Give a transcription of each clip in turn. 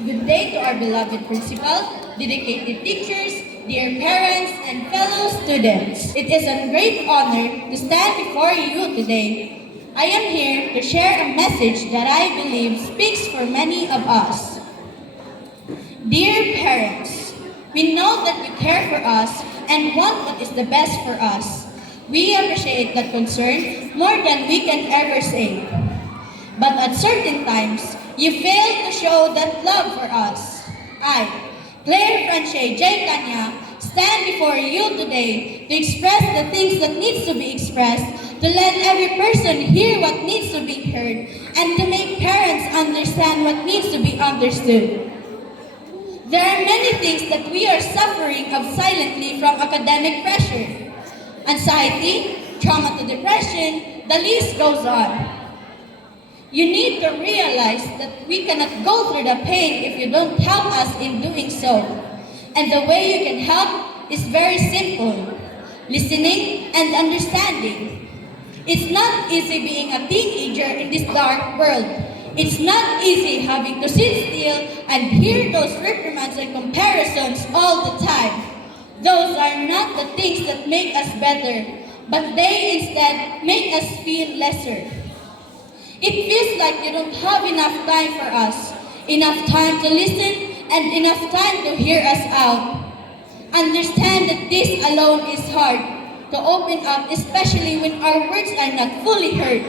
Good day to our beloved principal, dedicated teachers, dear parents, and fellow students. It is a great honor to stand before you today. I am here to share a message that I believe speaks for many of us. Dear parents, we know that you care for us and want what is the best for us. We appreciate that concern more than we can ever say. But at certain times, you fail to show that love for us. I, Claire Franche J. Kanya, stand before you today to express the things that needs to be expressed, to let every person hear what needs to be heard, and to make parents understand what needs to be understood. There are many things that we are suffering of silently from academic pressure. Anxiety, trauma to depression, the list goes on. You need to realize that we cannot go through the pain if you don't help us in doing so. And the way you can help is very simple: listening and understanding. It's not easy being a teenager in this dark world. It's not easy having to sit still and hear those reprimands and comparisons all the time. Those are not the things that make us better, but they instead make us feel lesser. It feels like you don't have enough time for us, enough time to listen, and enough time to hear us out. Understand that this alone is hard to open up, especially when our words are not fully heard.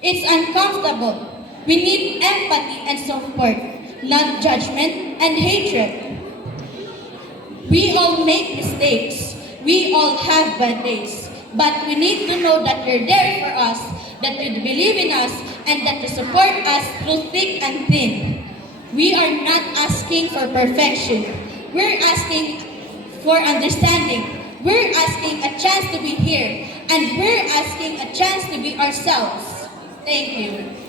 It's uncomfortable. We need empathy and support, not judgment and hatred. We all make mistakes. We all have bad days. But we need to know that you're there for us, that you believe in us, and that you support us through thick and thin. We are not asking for perfection. We're asking for understanding. We're asking a chance to be here. And we're asking a chance to be ourselves. Thank you.